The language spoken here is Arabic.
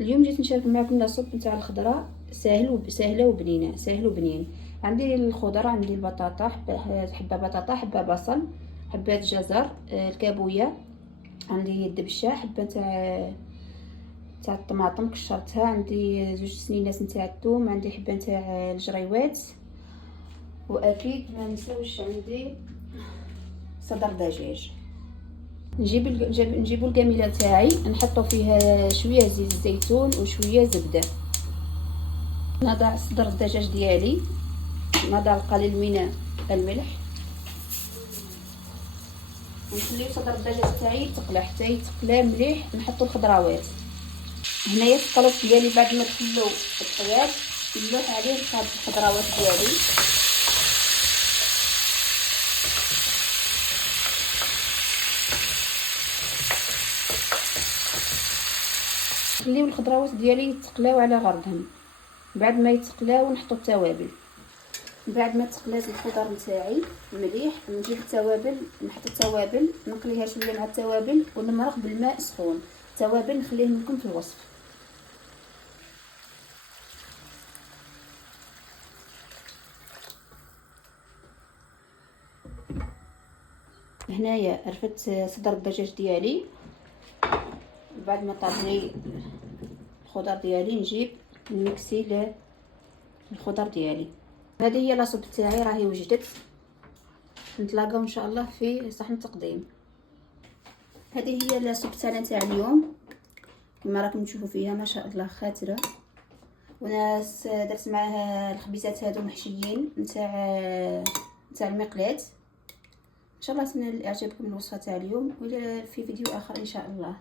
اليوم جيت نشارك معكم لاصوب نتاع الخضره، سهله وبنينه، سهل وبنين. عندي الخضره، عندي البطاطا، حبه بطاطا، حبه بصل، حبات جزر، الكابويه، عندي الدبشه، حبه تاع الطماطم قشرتها، عندي زوج سنينات نتاع الثوم، عندي حبه نتاع الجريوات، واكيد ما نساوش عندي صدر دجاج. نجيبوا القامله تاعي، نحطوا فيها شويه زيت الزيتون وشويه زبده. نضع صدر الدجاج ديالي، نضع القليل من الملح، ونخليو صدر الدجاج تاعي يتقلى حتى يتقلى مليح. نحطوا الخضروات هنايا في الطلوب ديالي. بعد ما تخلو الطياب نلوح عليه نصاب الخضروات ديالي. نخليو الخضروات ديالي يتقلاو على غرضهم. بعد ما يتقلاو نحطوا التوابل. بعد ما تقلات الخضر نتاعي مليح، نجيب التوابل، نحط التوابل، نقليها شويه مع التوابل ونمرق بالماء سخون. التوابل نخليه لكم في الوصف. هنايا رفدت صدر الدجاج ديالي. بعد ما طاب لي الخضر ديالي نجيب نمكسي الخضر ديالي. هذه هي لاصوب تاعي، راهي وجدت. نتلاقاو ان شاء الله في صحن تقديم. هذه هي لاصوب تاعنا تاع اليوم، كما راكم تشوفوا فيها ما شاء الله خاتره. وانا درت معاها الخبيزات هادو محشيين نتاع المقلاه. ان شاء الله تنال اعجابكم الوصفه تاع اليوم، والى في فيديو اخر ان شاء الله.